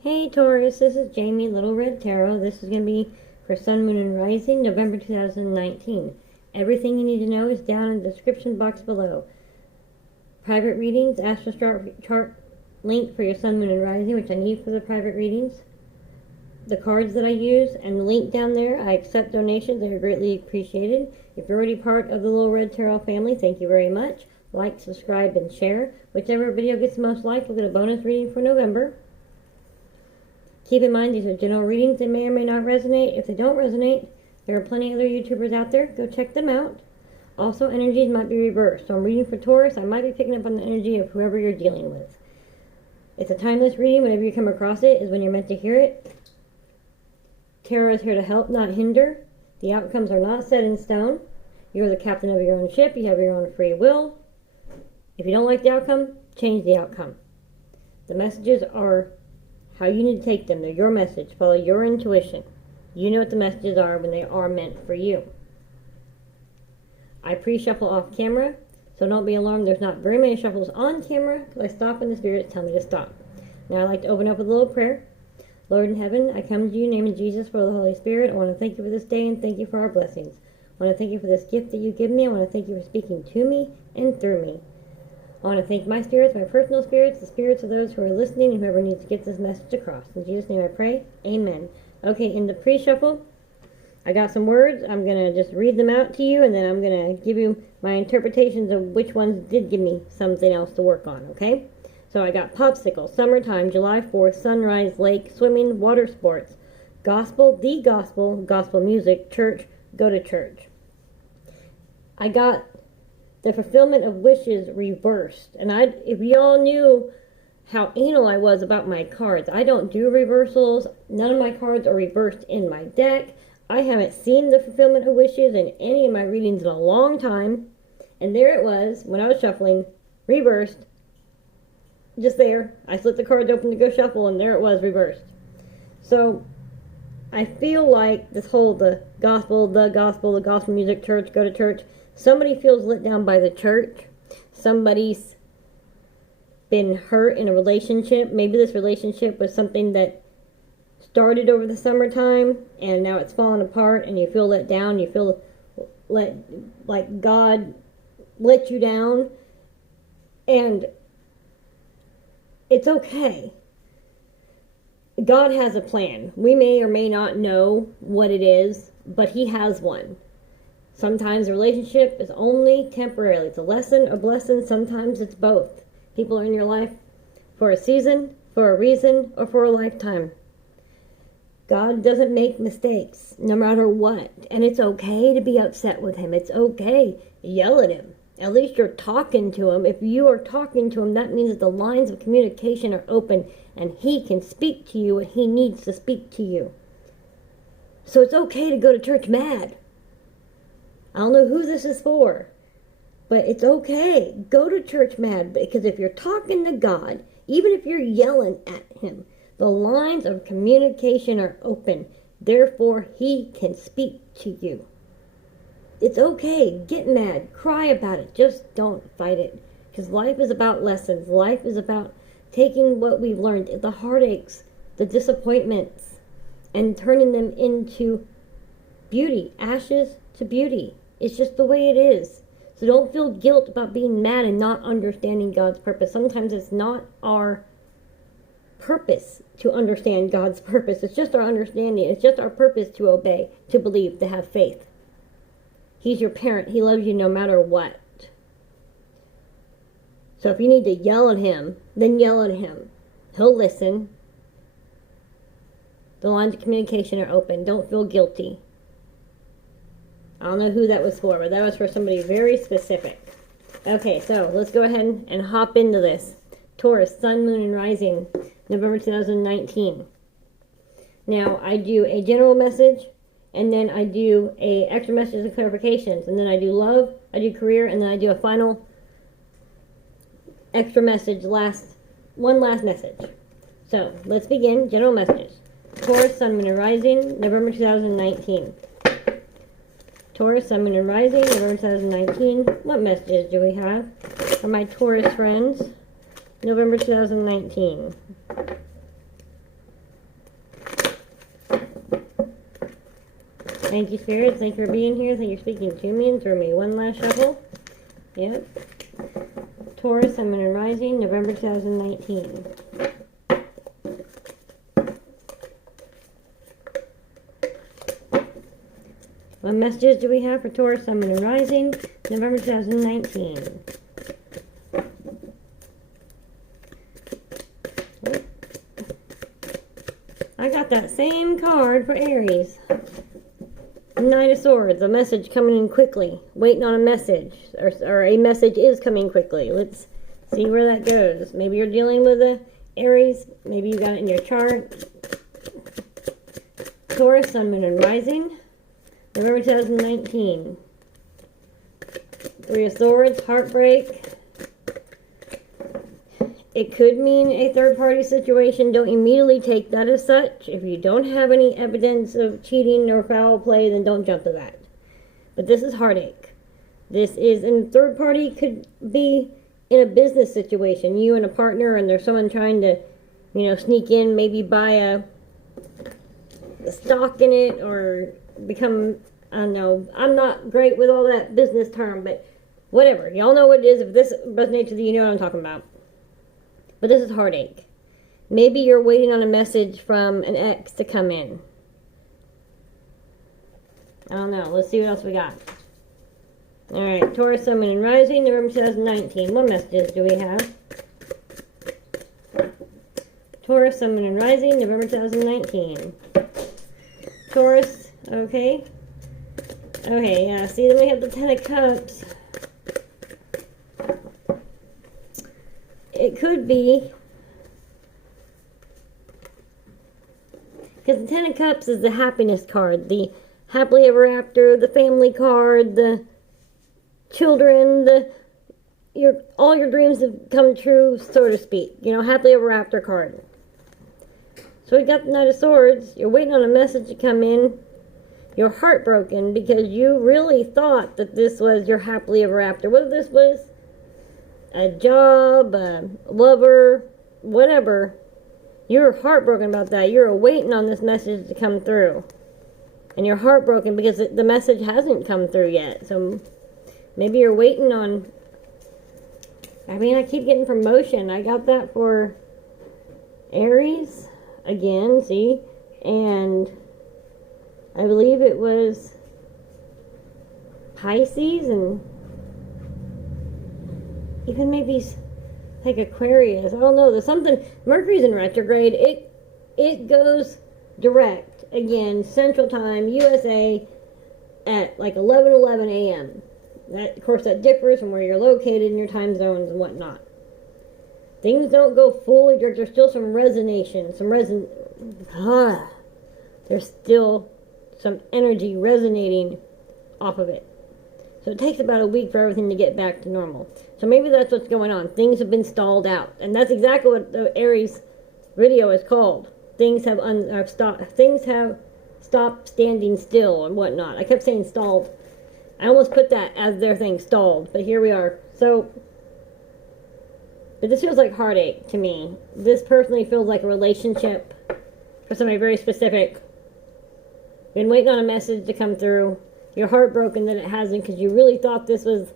Hey Taurus, this is Jamie, Little Red Tarot. This is going to be for Sun, Moon, and Rising, November 2019. Everything you need to know is down in the description box below. Private readings, astro chart link for your Sun, Moon, and Rising, which I need for the private readings. The cards that I use, and the link down there. I accept donations. They are greatly appreciated. If you're already part of the Little Red Tarot family, thank you very much. Like, subscribe, and share. Whichever video gets the most likes will get a bonus reading for November. Keep in mind, these are general readings. They may or may not resonate. If they don't resonate, there are plenty of other YouTubers out there. Go check them out. Also, energies might be reversed. So I'm reading for Taurus. I might be picking up on the energy of whoever you're dealing with. It's a timeless reading. Whenever you come across it is when you're meant to hear it. Tarot is here to help, not hinder. The outcomes are not set in stone. You're the captain of your own ship. You have your own free will. If you don't like the outcome, change the outcome. The messages are how you need to take them. They're your message. Follow your intuition. You know what the messages are when they are meant for you. I pre-shuffle off camera, so don't be alarmed. There's not very many shuffles on camera because I stop when the spirits tell me to stop. Now I'd like to open up with a little prayer. Lord in heaven, I come to you in the name of Jesus for the Holy Spirit. I want to thank you for this day and thank you for our blessings. I want to thank you for this gift that you give me. I want to thank you for speaking to me and through me. I want to thank my spirits, my personal spirits, the spirits of those who are listening, and whoever needs to get this message across. In Jesus' name I pray. Amen. Okay, in the pre-shuffle, I got some words. I'm going to just read them out to you, and then I'm going to give you my interpretations of which ones did give me something else to work on, okay? So I got popsicle, summertime, July 4th, sunrise, lake, swimming, water sports, gospel, the gospel, gospel music, church, go to church. I got the fulfillment of wishes reversed. And if y'all knew how anal I was about my cards, I don't do reversals. None of my cards are reversed in my deck. I haven't seen the fulfillment of wishes in any of my readings in a long time. And there it was, when I was shuffling, reversed. Just there. I slit the cards open to go shuffle, and there it was, reversed. So I feel like this whole the gospel music, church, go to church, somebody feels let down by the church. Somebody's been hurt in a relationship. Maybe this relationship was something that started over the summertime and now it's fallen apart and you feel let down. You feel like God let you down. And it's okay. God has a plan. We may or may not know what it is, but He has one. Sometimes a relationship is only temporarily. It's a lesson, a blessing. Sometimes it's both. People are in your life for a season, for a reason, or for a lifetime. God doesn't make mistakes, no matter what. And it's okay to be upset with Him. It's okay. Yell at Him. At least you're talking to Him. If you are talking to Him, that means that the lines of communication are open and He can speak to you what He needs to speak to you. So it's okay to go to church mad. I don't know who this is for, but it's okay. Go to church mad, because if you're talking to God, even if you're yelling at Him, the lines of communication are open. Therefore, He can speak to you. It's okay. Get mad. Cry about it. Just don't fight it. Because life is about lessons. Life is about taking what we've learned, the heartaches, the disappointments, and turning them into beauty. Ashes to beauty. It's just the way it is. So don't feel guilt about being mad and not understanding God's purpose. Sometimes it's not our purpose to understand God's purpose. It's just our understanding. It's just our purpose to obey, to believe, to have faith. He's your parent. He loves you no matter what. So if you need to yell at Him, then yell at Him. He'll listen. The lines of communication are open. Don't feel guilty. I don't know who that was for, but that was for somebody very specific. Okay, so let's go ahead and hop into this. Taurus, Sun, Moon, and Rising, November 2019. Now, I do a general message, and then I do a extra messages and clarifications, and then I do love, I do career, and then I do a final extra message, one last message. So, let's begin. General messages. Taurus, Sun, Moon, and Rising, November 2019. Taurus, Sun, Moon, and Rising, November 2019. What messages do we have for my Taurus friends? November 2019. Thank you, Spirit. Thank you for being here. Thank you for speaking to me and through me. One last shuffle. Yep. Taurus, Sun, Moon, and Rising, November 2019. What messages do we have for Taurus, Sun, Moon, and Rising, November 2019? I got that same card for Aries. Knight of Swords, a message coming in quickly. Waiting on a message. Or a message is coming quickly. Let's see where that goes. Maybe you're dealing with a Aries. Maybe you got it in your chart. Taurus, Sun, Moon, and Rising. November 2019. Three of Swords, heartbreak. It could mean a third-party situation. Don't immediately take that as such. If you don't have any evidence of cheating or foul play, then don't jump to that. But this is heartache. This is, and third party could be in a business situation. You and a partner, and there's someone trying to, sneak in, maybe buy a stock in it, or become, I don't know. I'm not great with all that business term, but whatever. Y'all know what it is. If this resonates with you, you know what I'm talking about. But this is heartache. Maybe you're waiting on a message from an ex to come in. I don't know. Let's see what else we got. Alright, Taurus, Sun, Moon, and Rising, November 2019. What messages do we have? Taurus, Sun, Moon, and Rising, November 2019. Taurus, okay. Okay, yeah. See, then we have the Ten of Cups. It could be, because the Ten of Cups is the happiness card, the happily ever after, the family card, the children, all your dreams have come true, so to speak. Happily ever after card. So we got the Knight of Swords. You're waiting on a message to come in. You're heartbroken because you really thought that this was your happily ever after. Whether this was a job, a lover, whatever, you're heartbroken about that. You're waiting on this message to come through. And you're heartbroken because the message hasn't come through yet. So maybe you're waiting on, I keep getting promotion. I got that for Aries again, see? And I believe it was Pisces and even maybe like Aquarius. I don't know. There's something. Mercury's in retrograde. It goes direct again, Central Time, USA, at like 11:11 a.m. That, of course, that differs from where you're located in your time zones and whatnot. Things don't go fully direct. There's still some resonation, there's still some energy resonating off of it. So it takes about a week for everything to get back to normal. So maybe that's what's going on. Things have been stalled out. And that's exactly what the Aries video is called. Things have stopped standing still and whatnot. I kept saying stalled. I almost put that as their thing, stalled. But here we are. So, but this feels like heartache to me. This personally feels like a relationship for somebody very specific. Been waiting on a message to come through. You're heartbroken that it hasn't because you really thought this was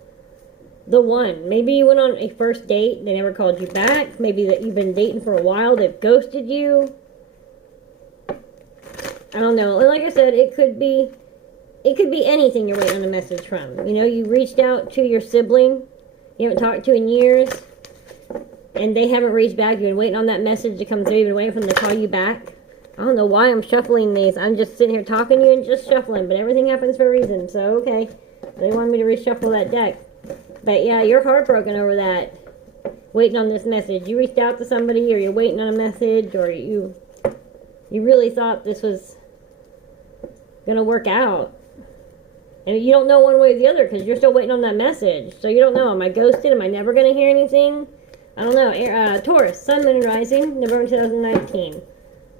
the one. Maybe you went on a first date, they never called you back. Maybe that you've been dating for a while, they've ghosted you. I don't know. And like I said, it could be anything you're waiting on a message from. You reached out to your sibling you haven't talked to in years, and they haven't reached back. You've been waiting on that message to come through. You've been waiting for them to call you back. I don't know why I'm shuffling these. I'm just sitting here talking to you and just shuffling, but everything happens for a reason, so okay. They wanted me to reshuffle that deck. But yeah, you're heartbroken over that. Waiting on this message. You reached out to somebody, or you're waiting on a message, or you really thought this was gonna work out. And you don't know one way or the other because you're still waiting on that message. So you don't know. Am I ghosted? Am I never gonna hear anything? I don't know. Taurus, Sun, Moon, and Rising, November 2019.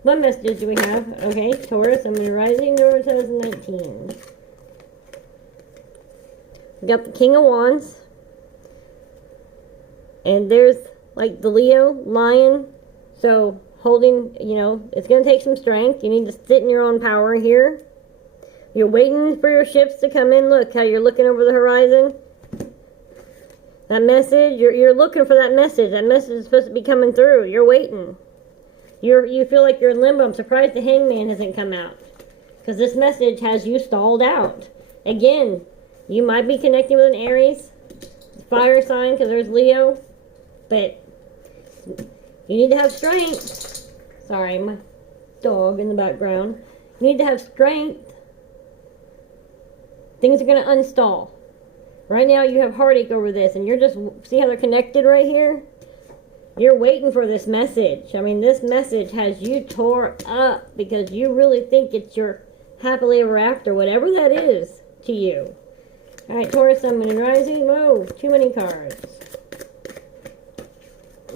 What messages do we have? Okay, Taurus, Sun, Moon, and Rising, November 2019. We got the King of Wands. And there's, like, the Leo, Lion. So, holding, it's going to take some strength. You need to sit in your own power here. You're waiting for your ships to come in. Look how you're looking over the horizon. That message, you're looking for that message. That message is supposed to be coming through. You're waiting. You feel like you're in limbo. I'm surprised the Hangman hasn't come out, because this message has you stalled out. Again, you might be connecting with an Aries, fire sign, because there's Leo, but you need to have strength. Sorry, my dog in the background. You need to have strength. Things are going to unstall. Right now you have heartache over this, and you're just, see how they're connected right here? You're waiting for this message. I mean, this message has you tore up because you really think it's your happily ever after, whatever that is to you. Alright, Taurus, Sun, Moon, and Rising. Whoa, too many cards.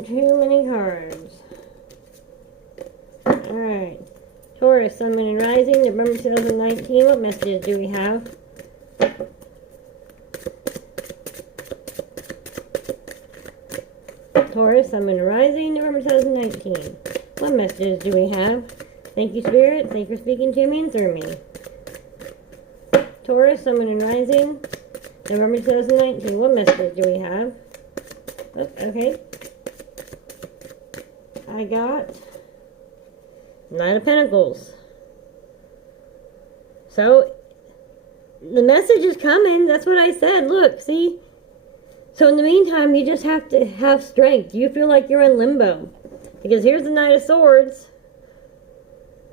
Too many cards. Alright. Taurus, Sun, Moon, and Rising. November 2019. What messages do we have? Taurus, Sun, Moon, and Rising, November 2019. What messages do we have? Thank you, Spirit. Thank you for speaking to me and through me. Taurus, Sun, Moon, and Rising, November 2019. What messages do we have? Oh, okay. I got Knight of Pentacles. So, the message is coming. That's what I said. Look, see? So in the meantime, you just have to have strength. You feel like you're in limbo. Because here's the Knight of Swords.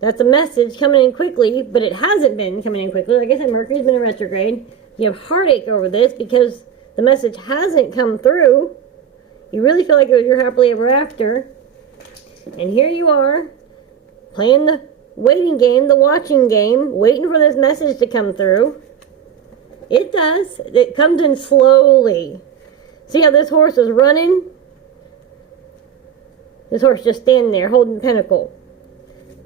That's a message coming in quickly, but it hasn't been coming in quickly. Like I said, Mercury's been in retrograde. You have heartache over this because the message hasn't come through. You really feel like it was your happily ever after. And here you are, playing the waiting game, the watching game, waiting for this message to come through. It does. It comes in slowly. See how this horse is running? This horse just standing there holding the pentacle.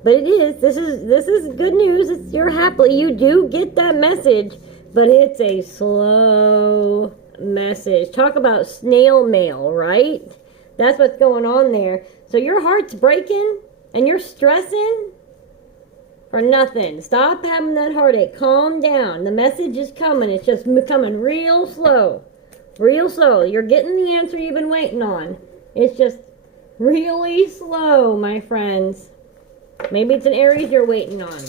But it is. This is good news. It's you're happily. You do get that message, but it's a slow message. Talk about snail mail, right? That's what's going on there. So your heart's breaking and you're stressing for nothing. Stop having that heartache. Calm down. The message is coming. It's just coming real slow. Real slow. You're getting the answer you've been waiting on. It's just really slow, my friends. Maybe it's an Aries you're waiting on.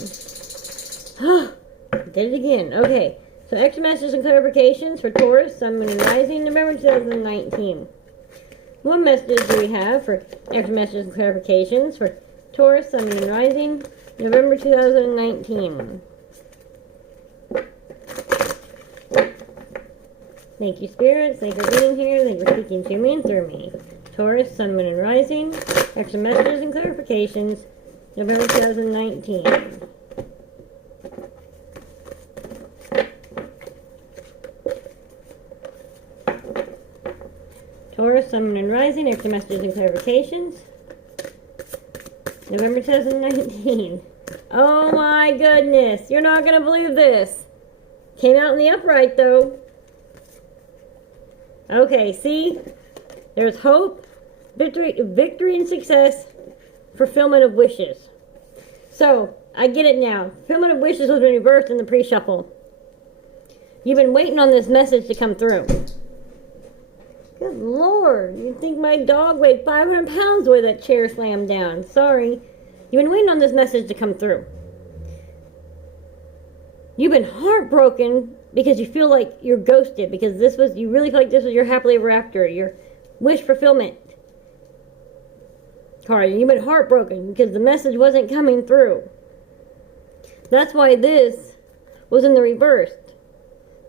Did it again. Okay. So extra messages and clarifications for Taurus, Sun, Moon, and Rising, November 2019. What messages do we have for extra messages and clarifications for Taurus, Sun, Moon, and Rising, November 2019? Thank you, spirits. Thank you for being here. Thank you for speaking to me and through me. Taurus, Sun, Moon, and Rising, extra messages and clarifications, November 2019. Taurus, Sun, Moon, and Rising, extra messages and clarifications, November 2019. Oh my goodness, you're not going to believe this. Came out in the upright though. Okay, see? There's hope, victory and success, fulfillment of wishes. So, I get it now. Fulfillment of wishes was reversed in the pre-shuffle. You've been waiting on this message to come through. Good Lord, you'd think my dog weighed 500 pounds the way that chair slammed down. Sorry. You've been waiting on this message to come through. You've been heartbroken because you feel like you're ghosted, because you really feel like this was your happily ever after, your wish fulfillment card. And you've been heartbroken because the message wasn't coming through. That's why this was in the reverse.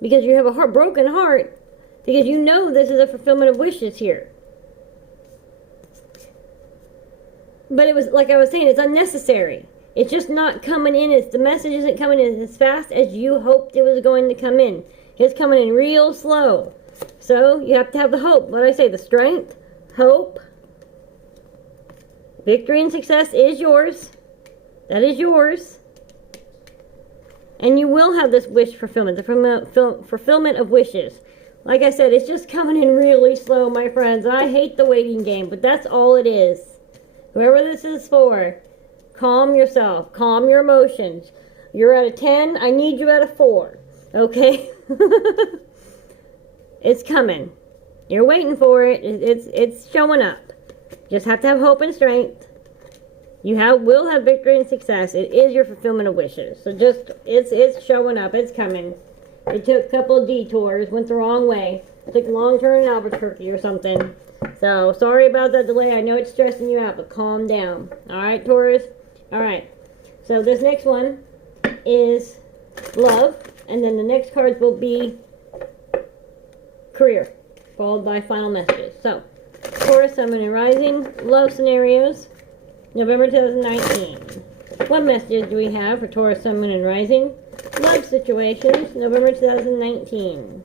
Because you have a broken heart. Because you know this is a fulfillment of wishes here. But it was, like I was saying, it's unnecessary. It's just not coming in. The message isn't coming in as fast as you hoped it was going to come in. It's coming in real slow. So you have to have the hope. What did I say? The strength, hope, victory and success is yours. That is yours. And you will have this wish fulfillment, the fulfillment of wishes. Like I said, it's just coming in really slow, my friends. I hate the waiting game, but that's all it is. Whoever this is for, calm yourself. Calm your emotions. You're at a 10. I need you at a 4. Okay? It's coming. You're waiting for it. It's showing up. Just have to have hope and strength. You will have victory and success. It is your fulfillment of wishes. So just, it's showing up. It's coming. It took a couple of detours. Went the wrong way. Took a long turn in Albuquerque or something. So, sorry about that delay. I know it's stressing you out, but calm down. Alright, Taurus? Alright. So, this next one is love. And then the next cards will be career. Followed by final messages. So, Taurus, Sun, Moon, and Rising. Love scenarios. November 2019. What messages do we have for Taurus, Sun, Moon, and Rising? Love situations. November 2019.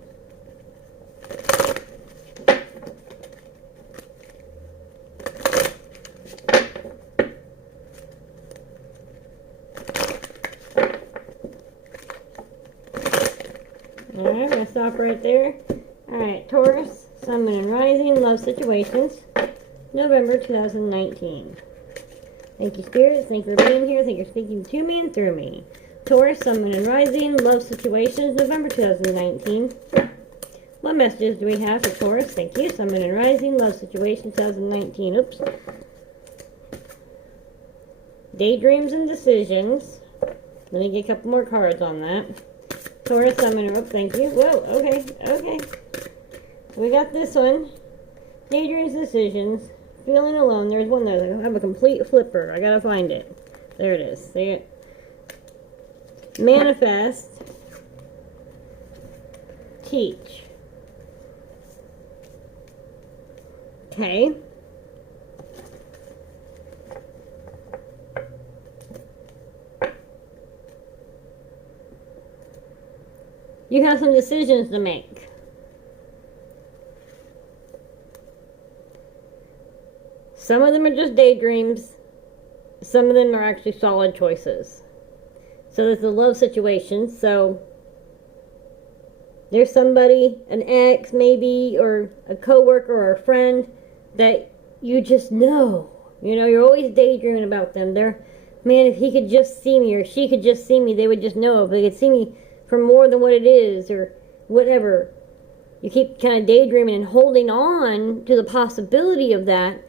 Alright, I'm going to stop right there. Alright, Taurus, Sun, Moon, and Rising, love situations, November 2019. Thank you, Spirits. Thank you for being here. Thank you for speaking to me and through me. Taurus, Sun, Moon, and Rising, love situations, November 2019. What messages do we have for Taurus? Thank you. Sun, Moon, and Rising, love situations, 2019. Oops. Daydreams and decisions. Let me get a couple more cards on that. Taurus, Sun, Moon, and thank you. Whoa, okay. We got this one. Daydreams, decisions. Feeling alone. There's one there. I have a complete flipper. I gotta find it. There it is. See it? Manifest. Teach. Okay. You have some decisions to make. Some of them are just daydreams. Some of them are actually solid choices. So there's a love situation. So there's somebody, an ex maybe, or a coworker or a friend that you just know. You know, you're always daydreaming about them. Man, if he could just see me or she could just see me, they would just know. If they could see me for more than what it is or whatever. You keep kind of daydreaming and holding on to the possibility of that.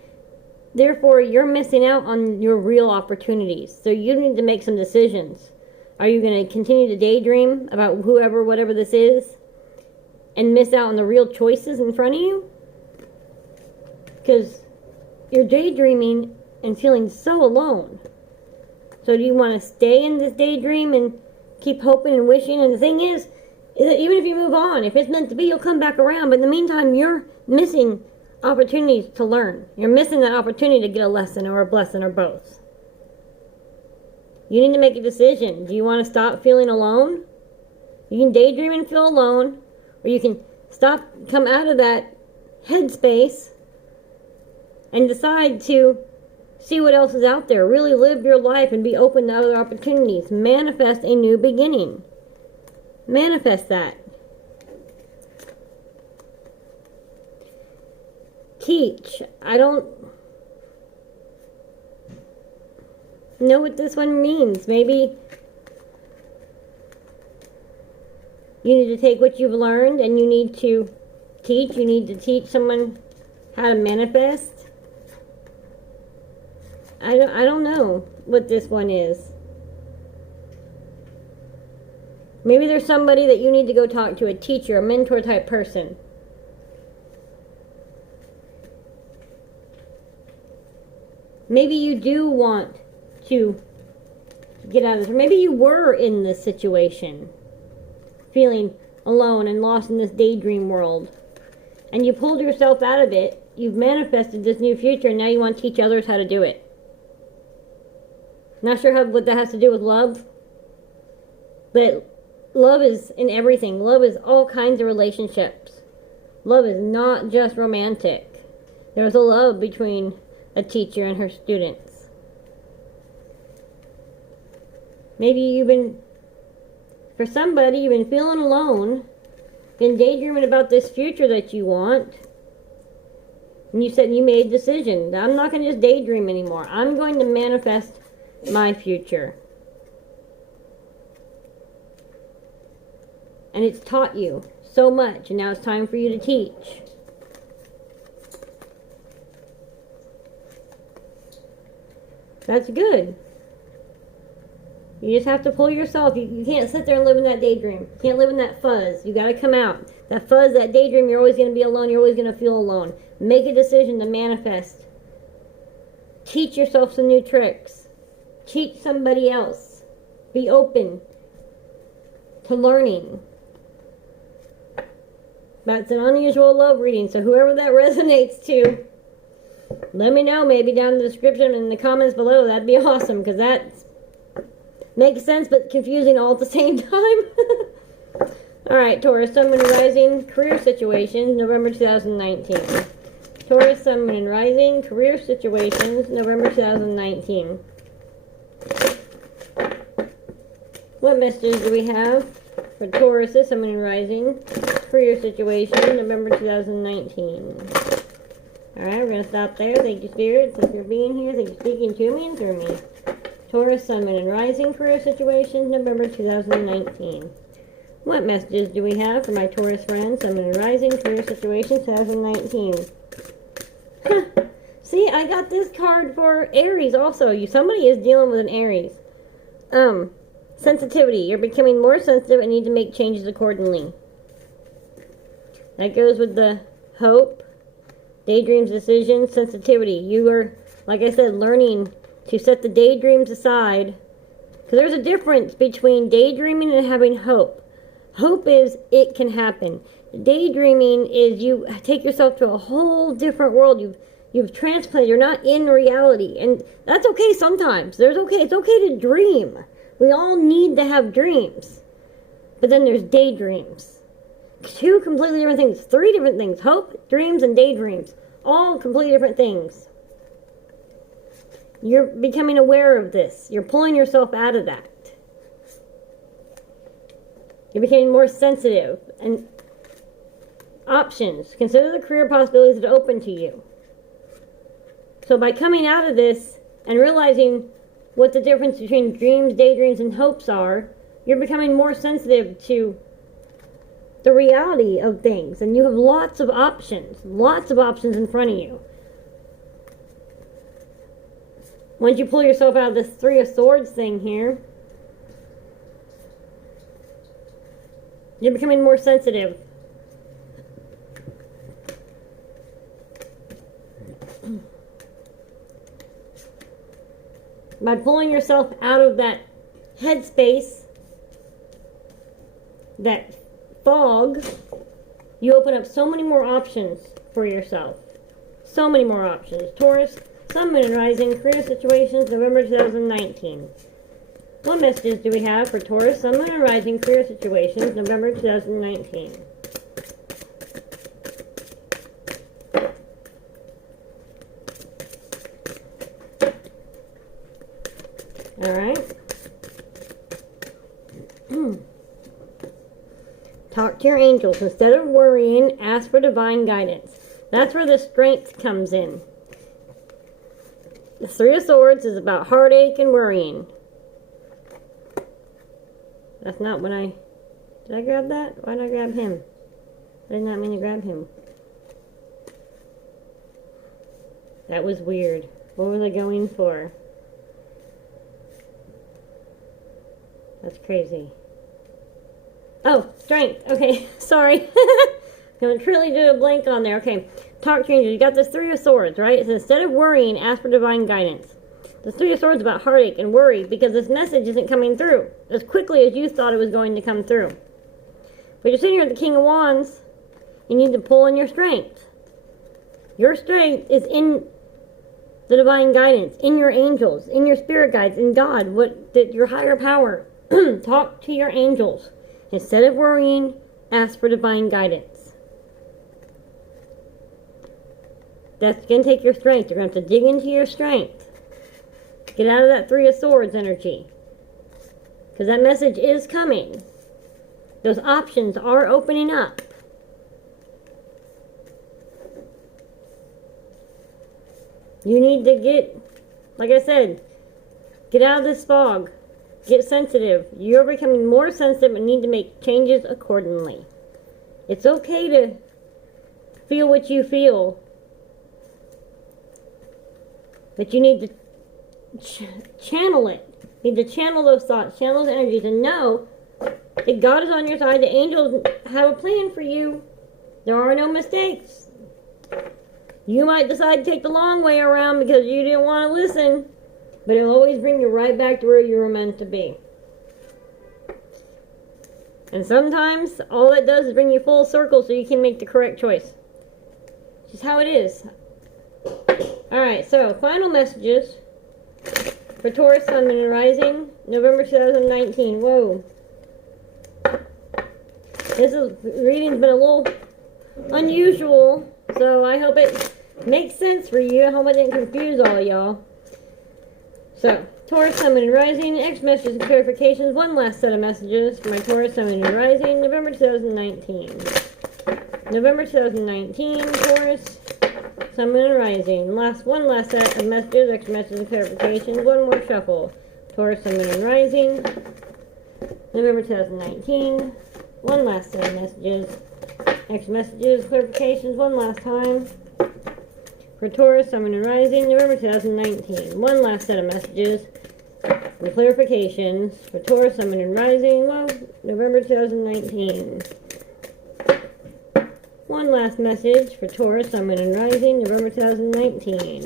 Therefore, you're missing out on your real opportunities. So you need to make some decisions. Are you going to continue to daydream about whoever, whatever this is, and miss out on the real choices in front of you? Because you're daydreaming and feeling so alone. So do you want to stay in this daydream and keep hoping and wishing? And the thing is that even if you move on, if it's meant to be, you'll come back around. But in the meantime, you're missing opportunities to learn. You're missing that opportunity to get a lesson or a blessing or both. You need to make a decision. Do you want to stop feeling alone? You can daydream and feel alone, or you can come out of that headspace and decide to see what else is out there. Really live your life and be open to other opportunities. Manifest a new beginning. Manifest that. Teach. I don't know what this one means. Maybe you need to take what you've learned and you need to teach. You need to teach someone how to manifest. I don't know what this one is. Maybe there's somebody that you need to go talk to, a teacher, a mentor type person. Maybe you do want to get out of this. Or maybe you were in this situation, feeling alone and lost in this daydream world. And you pulled yourself out of it. You've manifested this new future, and now you want to teach others how to do it. Not sure what that has to do with love. But love is in everything. Love is all kinds of relationships. Love is not just romantic. There's a love between a teacher and her students. Maybe for somebody, you've been feeling alone, been daydreaming about this future that you want, and you said you made a decision. I'm not going to just daydream anymore. I'm going to manifest my future. And it's taught you so much. And now it's time for you to teach. That's good. You just have to pull yourself. You can't sit there and live in that daydream. You can't live in that fuzz. You got to come out. That fuzz, that daydream, you're always going to be alone. You're always going to feel alone. Make a decision to manifest. Teach yourself some new tricks. Teach somebody else. Be open to learning. That's an unusual love reading. So whoever that resonates to, let me know. Maybe down in the description and in the comments below. That'd be awesome, because that's makes sense, but confusing all at the same time. Alright, Taurus, Sun, Moon, and Rising, career situations, November 2019. Taurus, Sun, Moon, and Rising, career situations, November 2019. What messages do we have for Taurus, Sun, Moon, and Rising, career situation, November 2019? Alright, we're going to stop there. Thank you, Spirits, for being here. Thank you for speaking to me and through me. Taurus, Sun, Moon, and Rising, career situations, November 2019. What messages do we have for my Taurus friends, Sun, Moon, and Rising, career situations, 2019? See, I got this card for Aries also. Somebody is dealing with an Aries. Sensitivity. You're becoming more sensitive and need to make changes accordingly. That goes with the hope, daydreams, decisions, sensitivity. You are, like I said, learning to set the daydreams aside. Because there's a difference between daydreaming and having hope. Hope is it can happen. Daydreaming is you take yourself to a whole different world. You've transplanted. You're not in reality. And that's okay sometimes. It's okay to dream. We all need to have dreams. But then there's daydreams. Two completely different things. Three different things. Hope, dreams, and daydreams. All completely different things. You're becoming aware of this. You're pulling yourself out of that. You're becoming more sensitive. And options. Consider the career possibilities that are open to you. So by coming out of this and realizing what the difference between dreams, daydreams, and hopes are, you're becoming more sensitive to the reality of things. And you have lots of options in front of you. Once you pull yourself out of this Three of Swords thing here, you're becoming more sensitive. By pulling yourself out of that headspace, that fog, you open up so many more options for yourself. So many more options. Taurus, Sun, Moon, and Rising, career situations, November 2019. What messages do we have for Taurus, Sun, Moon, and Rising, career situations, November 2019? Alright. Talk to your angels. Instead of worrying, ask for divine guidance. That's where the strength comes in. The Three of Swords is about heartache and worrying. That's not what I... Did I grab that? Why did I grab him? I did not mean to grab him. That was weird. What was I going for? That's crazy. Oh, strength. Okay, sorry. I'm truly did a blank on there. Okay, talk to your angels. You got this Three of Swords, right? It says, instead of worrying, ask for divine guidance. The Three of Swords is about heartache and worry because this message isn't coming through as quickly as you thought it was going to come through. But you're sitting here at the King of Wands, you need to pull in your strength. Your strength is in the divine guidance, in your angels, in your spirit guides, in God, your higher power. Talk to your angels. Instead of worrying, ask for divine guidance. That's going to take your strength. You're going to have to dig into your strength. Get out of that Three of Swords energy. Because that message is coming. Those options are opening up. You need to get, like I said, get out of this fog. Get sensitive. You're becoming more sensitive and need to make changes accordingly. It's okay to feel what you feel. But you need to channel it. You need to channel those thoughts, channel those energies, and know that God is on your side. The angels have a plan for you. There are no mistakes. You might decide to take the long way around because you didn't want to listen, but it'll always bring you right back to where you were meant to be. And sometimes all it does is bring you full circle so you can make the correct choice. It's just how it is. Alright, so final messages for Taurus, Sun, and Rising, November 2019. Whoa. Reading's been a little unusual, so I hope it makes sense for you. I hope I didn't confuse all of y'all. So, Taurus, Sun, and Rising, extra messages and clarifications. One last set of messages for my Taurus, Sun, and Rising, November 2019. November 2019, Taurus, Sun, and Rising. One last set of messages, extra messages and clarifications. One more shuffle. Taurus, Sun, and Rising, November 2019. One last set of messages, extra messages, clarifications. One last time. For Taurus, Sun, and Rising, November 2019. One last set of messages and clarifications for Taurus, Sun, and Rising, November 2019. One last message for Taurus, Sun, and Rising, November 2019.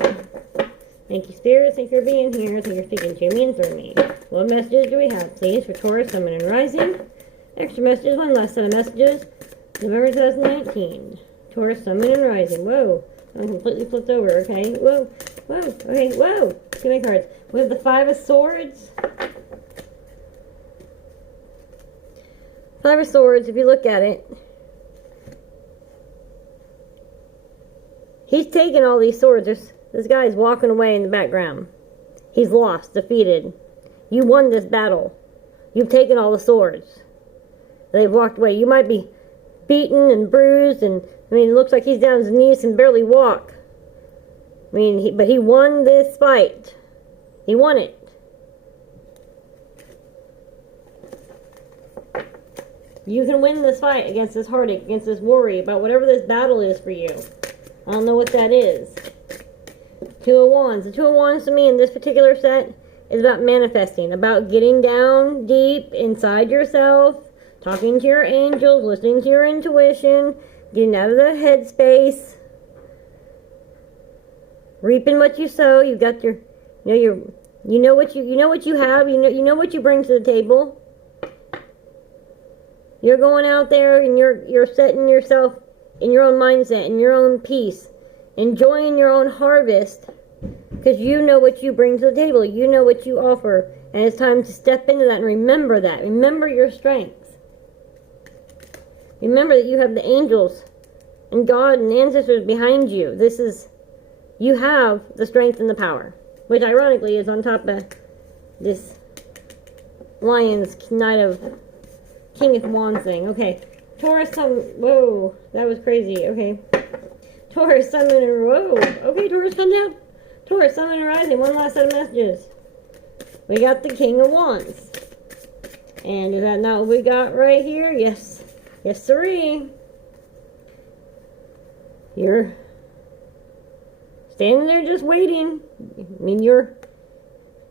Thank you, Spirit. Thank you for being here. Thank you for speaking to me and through me. What messages do we have, please, for Taurus, Sun, and Rising? Extra messages. One last set of messages. November 2019. Taurus, Sun, and Rising. Whoa. I'm completely flipped over, okay? Whoa, whoa, okay, whoa. Too many cards. We have the Five of Swords. Five of Swords, if you look at it. He's taking all these swords. This guy's walking away in the background. He's lost, defeated. You won this battle. You've taken all the swords. They've walked away. You might be beaten and bruised, and it looks like he's down on his knees and barely walk. But he won this fight. He won it. You can win this fight against this heartache, against this worry about whatever this battle is for you. I don't know what that is. Two of Wands. The Two of Wands to me in this particular set is about manifesting, about getting down deep inside yourself, talking to your angels, listening to your intuition, getting out of the headspace, reaping what you sow. You got your, you know what you have. You know what you bring to the table. You're going out there and you're setting yourself in your own mindset, in your own peace, enjoying your own harvest, because you know what you bring to the table. You know what you offer, and it's time to step into that and remember that. Remember your strengths. Remember that you have the angels and God and ancestors behind you. You have the strength and the power, which ironically is on top of this Lion's Knight of King of Wands thing. Okay. Taurus, Sun, whoa, that was crazy. Okay. Taurus, Sun, and whoa. Okay, Taurus, come down. Taurus, Sun, and Rising. One last set of messages. We got the King of Wands. And is that not what we got right here? Yes. Yes, sirree. You're standing there just waiting. You've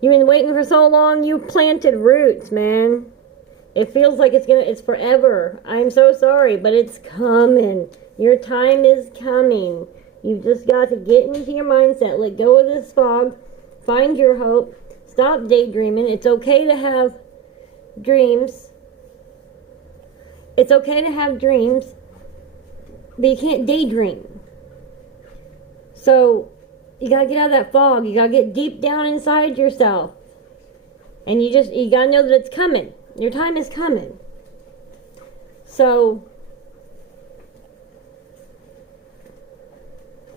been waiting for so long. You planted roots, man. It feels like it's forever. I'm so sorry, but it's coming. Your time is coming. You've just got to get into your mindset. Let go of this fog. Find your hope. Stop daydreaming. It's okay to have dreams. It's okay to have dreams, but you can't daydream. So, you gotta get out of that fog. You gotta get deep down inside yourself. And you gotta know that it's coming. Your time is coming. So,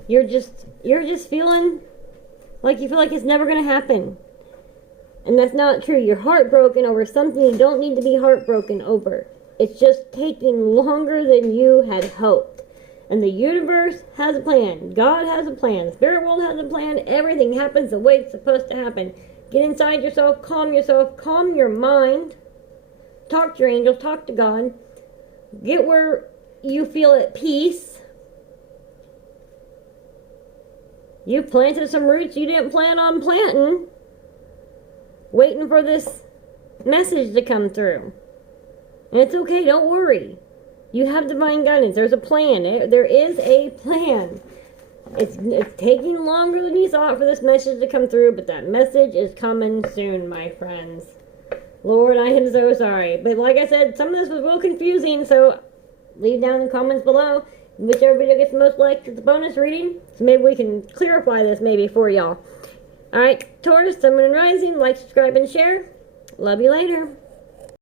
you're just feeling like you feel like it's never gonna happen. And that's not true. You're heartbroken over something you don't need to be heartbroken over. It's just taking longer than you had hoped. And the universe has a plan. God has a plan. The spirit world has a plan. Everything happens the way it's supposed to happen. Get inside yourself, calm your mind. Talk to your angels, talk to God. Get where you feel at peace. You planted some roots you didn't plan on planting. Waiting for this message to come through. And it's okay, don't worry. You have divine guidance. There's a plan. There is a plan. It's taking longer than you thought for this message to come through, but that message is coming soon, my friends. Lord, I am so sorry. But like I said, some of this was real confusing, so leave down in the comments below whichever video gets the most likes. It's a bonus reading, so maybe we can clarify this maybe for y'all. Alright, Taurus, Sun, Moon, and Rising, like, subscribe, and share. Love you later.